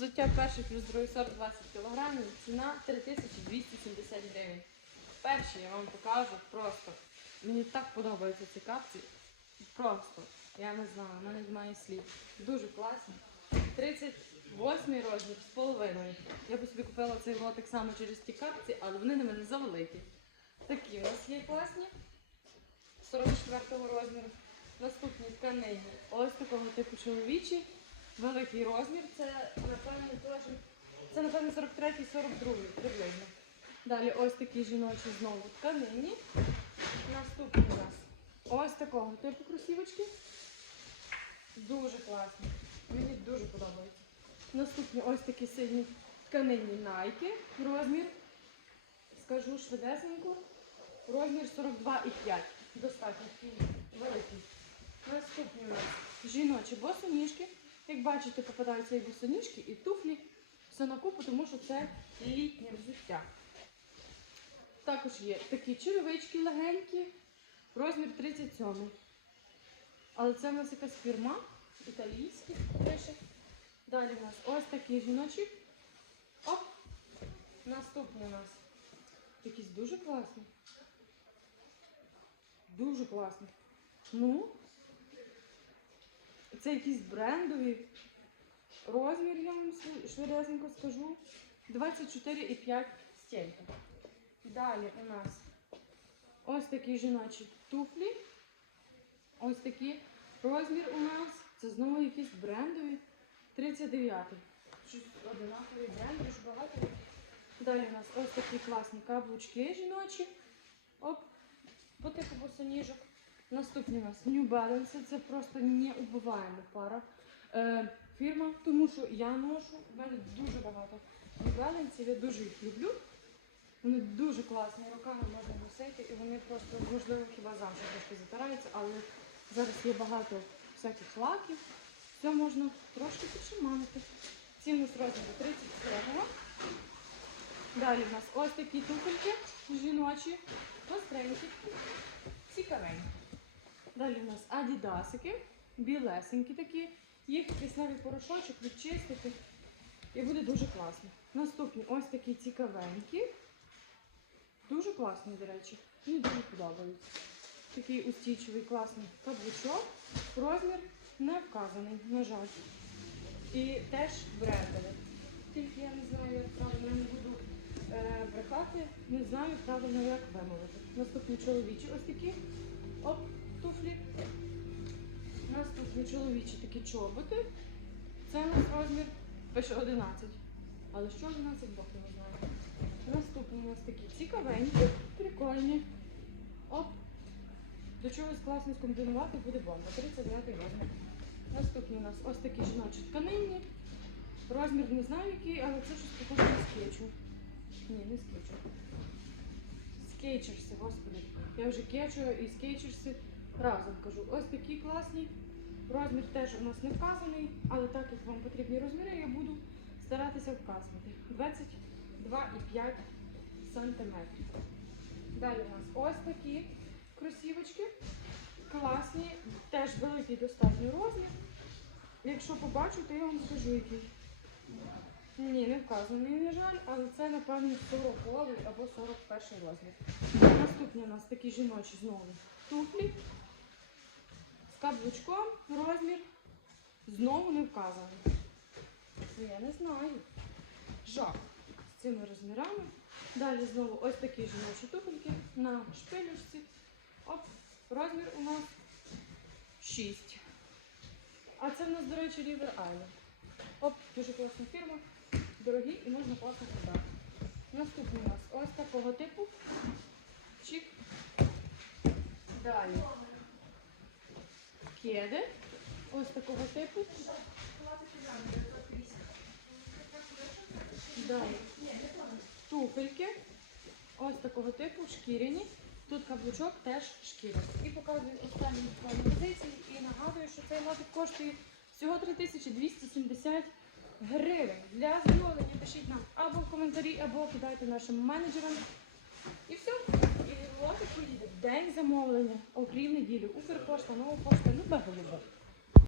Взуття перший плюс другий сорт 20 кг, ціна 3270 гривень. Перший я вам покажу просто. Мені так подобаються ці капці. Просто, я не знаю, в мене немає слів. Дуже класні. 38 розмір з половиною. Я б собі купила цей лотик саме через ті капці, але вони на мене завеликі. Такі у нас є класні. 44 розміру. Наступні тканини. Ось такого типу чоловічі. Великий розмір. Це напевно теж. Це напевно 43 42 приблизно. Далі ось такі жіночі знову тканині. Наступний у нас ось такого типу кросівочки. Дуже класні. Мені дуже подобається. Наступні ось такі сильні тканинні Nike. Розмір. Скажу швидесенько. Розмір 42,5. Достатньо великий. Наступні у нас жіночі босоніжки. Як бачите, попадаються і босоніжки, і туфлі. Все на купу, тому що це літнє взуття. Також є такі черевички легенькі, розмір 37. Але це в нас якась фірма, італійська пише. Далі у нас ось такі жіночі. Оп! Наступні у нас якісь дуже класні. Дуже класні. Ну, це якісь брендові. Розмір, я вам швид- швидесенько скажу. 24,5 стільки. Далі у нас ось такі жіночі туфлі. Ось такі. Розмір у нас. Це знову якісь брендові. 39-й. Щось одинакові бренди, дуже багато. Далі у нас ось такі класні каблучки жіночі. Оп, по типу босоніжок. Наступні у нас New Balance. Це просто неубиваема пара. Е, фірма, тому що я ношу, в мене дуже багато New Balance, я дуже їх люблю. Вони дуже класні, руками можна носити, і вони просто, можливо, хіба завжди трошки затираються, але зараз є багато всяких лаків. Все можна трошки підшаманити. Ціну з розміру 37. Далі в нас ось такі туфельки жіночі, гостренькі, цікавенькі. Далі в нас адідасики, білесенькі такі. Їх кисневий порошочок відчистити і буде дуже класно. Наступні ось такі цікавенькі. Дуже класні, до речі. Мені дуже подобаються. Такий устійчивий класний каблучок. Розмір не вказаний, на жаль. І теж брендовий. Тільки я не знаю, як правильно не буду е, брехати, не знаю правильно, як вимовити. Наступні чоловічі ось такі. Оп, туфлі. Наступні чоловічі такі чоботи. Це у нас розмір пише 11. Але що 11 Бог не знає. Наступні у нас такі цікавенькі, прикольні. Оп. До чогось класно скомбінувати буде бомба. 39 розмір. Наступні у нас ось такі жіночі тканинні. Розмір не знаю який, але це щось похоже на скетчу. Ні, не скетчу. Скетчерси, господи. Я вже кечу і скетчерси разом кажу. Ось такі класні. Розмір теж у нас не вказаний, але так як вам потрібні розміри, я буду старатися вказувати. 22,5 сантиметрів. Далі у нас ось такі кросівочки. Класні, теж великий достатній розмір. Якщо побачу, то я вам скажу який. Ні, не вказаний, на жаль, але це, напевно, 40 або 41 розмір. Наступні у нас такі жіночі знову туфлі. З каблучком розмір знову не вказаний. Ну, Я не знаю. Жах з цими розмірами. Далі знову ось такі жіночі туфельки на шпилюшці. Оп, розмір у нас 6. А це в нас, до речі, River Island. Оп, дуже класна фірма. Дорогі і можна класно продати. Наступний у нас ось такого типу. Чик. Далі. Кеди. Ось такого типу. Далі. Туфельки. Ось такого типу, шкіряні. Тут каблучок теж шкіра. І показую останні позиції. І нагадую, що цей лотик коштує всього 3270 гривень. Для замовлення пишіть нам або в коментарі, або кидайте нашим менеджерам. І все. Лотик поїде в день замовлення, окрім неділі. Укрпошта, нова пошта, Люба голуба.